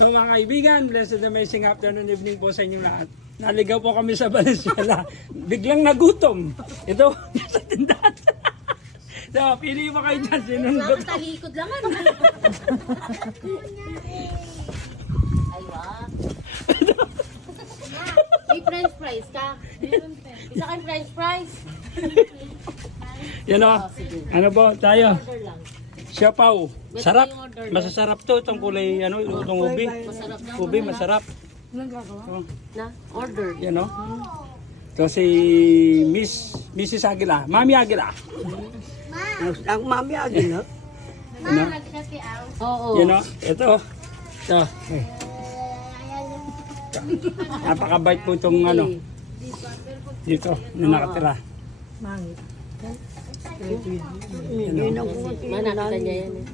So mga kaibigan, blessed amazing afternoon, evening po sa inyong lahat. Naligaw po kami sa Valenzuela. Biglang nagutom. Ito, sa tindahan. So, pili mo kayo dyan. Sinong gutom? Talikod lang ano. Ay, wow. May french fries ka? Isa kang french fries? Yan o. Ano po tayo? Order lang. Siopaw. Sarap. Masasarap to. Itong kulay, ano, itong ubi. Masarap na. Ubi, masarap. Oh, Na? Order. yan o. Ito si Mrs. Aguila. Mami Aguila. Ang mami agin, no? Ano? Oo. Yan o. Ito. Ito. Napakabait po itong ano. Dito, na nakatira. Yun ang kumati. Manakita niya yan eh.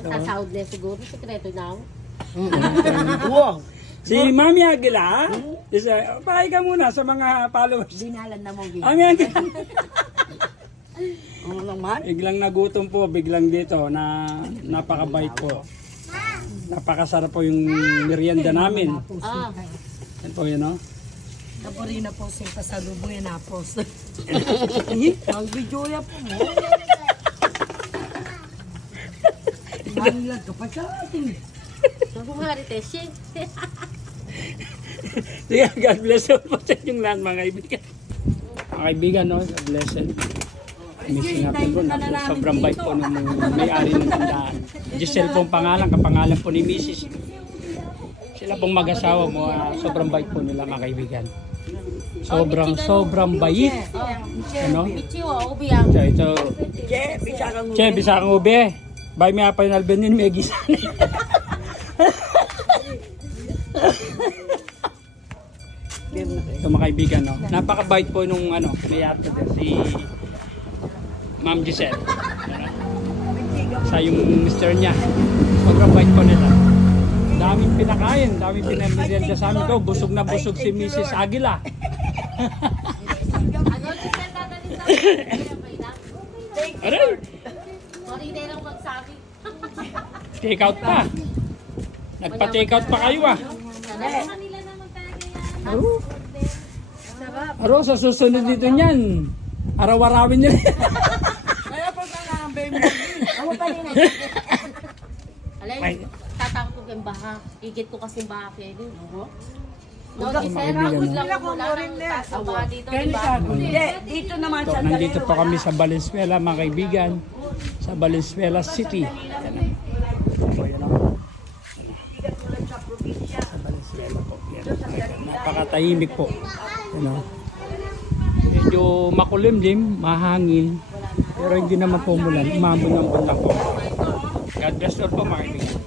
Sasahod na siguro. Sekreto na ako. Wow! Si Mami Aguila, pakay ka muna sa mga followers. Dinalan na mo, Gigi. Mami Aguila. Ang naman. Biglang nagutom po, biglang dito na napakabait po. Napakasarap po yung merienda namin. Ah. Yan po yun, no? Kapuri na po sa pasalubong yan napos. Mag-videoya po mo. Manilag ka pa sa atin. Naku Marites eh. Sige, God bless you po sa inyong lahat mga kaibigan. Mga kaibigan, no? God bless you. Missing natin po. Sobrang bait po nung may-ari ng tindahan. Giselle po ang pangalan, kapangalan po ni Mrs. Sila pong mag-asawa mo, sobrang bait po nila mga kaibigan. Sobrang bait. Ano? Pichi o, ubi ang. So, ito, Bisakang Che, bisakang ube. Bay may apay na albenin, may gisan. Ito mga kaibigan, no? Napakabait po nung ano, may ate din, si Ma'am Giselle. Sa yung mister niya. Sobrang bait po nila. Daming pinakain, daming pinamerienda sa amin. Ito, busog na busog si Mrs. Aguila. Ano Giselle dadalhin sa akin? Aray! Sorry na lang magsabi. Take out pa. Nagpa-take out pa kayo ah. Kanila naman talaga yan. Aro, sa susunod dito niyan. Araw-arawin niya. Kaya pag nangambe mo. Ako pa rin Alay, tatakot yung baha. Igit ko kasi baha kayo din. No, Giselle, kaibigan, lang no? wala nang baha dito, di ba? Hindi, dito naman So, sa nandito pa kami sa Valenzuela mga kaibigan. Sa Valenzuela City. Yan o. So, yan o. Sa Valenzuela po. Yan. Napakatahimik po. Yan o. Medyo makulimlim, mahangin. Pero hindi naman po umulan. Umambon lang po. God bless all po mga kaibigan.